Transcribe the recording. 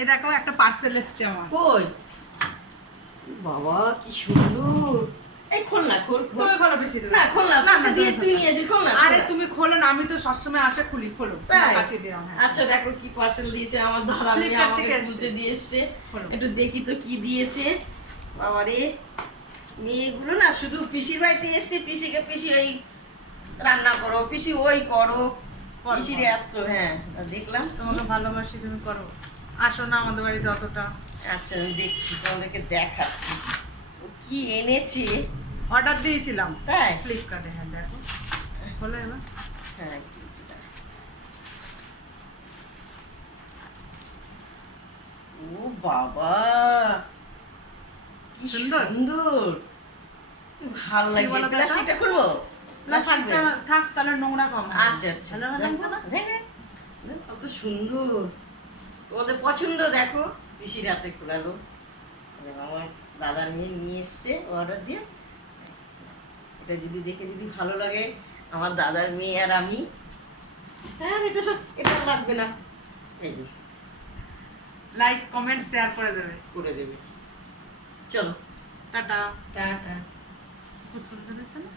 এই দেখো একটা পার্সেল এসছে আমার। কই বাবা কি সুন্দর। এই খোল না, খোল তুমি খোলো বেশি না, খোল না, না দিয়ে তুই নিয়ে এসে খোল না। আরে তুমি খোলো না, আমি তো সবসময় আসে খুলি। খোলো কাছে দিলাম। আচ্ছা দেখো কি পার্সেল দিয়েছে আমার দাদা, আমাকে খুলতে দিয়ে এসছে। একটু দেখি তো কি দিয়েছে। বাবারে মেয়েগুলো না শুধু পিসির বাড়িতে এসছে, পিসিকে পিসি ওই রান্না করো, পিসি ওই করো, পিসির এত। হ্যাঁ দেখলাম তোমাকে ভালোবাসি, তুমি করো। আসো না আমাদের বাড়িতে অতটা। আচ্ছা আমি দেখছি, তোমাদেরকে দেখাচ্ছি কি এনেছে। অর্ডার দিয়েছিলাম তাই ফ্লিপকার্টে। হ্যাঁ দেখো, খোলো এবার। হ্যাঁ ও বাবা কি সুন্দর। সুন্দর, ভালো লাগে। বলো তো এটা? প্লাস্টিকটা খুলবো না থাকবে? থাক, তাহলে নোংরা কম। আচ্ছা আচ্ছা ভালো লাগছে না? হ্যাঁ হ্যাঁ কত সুন্দর। তোমাদের পছন্দ দেখো, পিসির হাতে খোলালো। আমার দাদা নিয়ে এসছে অর্ডার দিয়ে। এটা যদি দেখে যদি ভালো লাগে, আমার দাদার মেয়ে আর আমি। হ্যাঁ এটা সব, এটা লাগবে না। এই যে লাইক কমেন্ট শেয়ার করে দেবে। করে দেবে। চলো টাটা। টাটা। খুব সুন্দর হয়েছে না?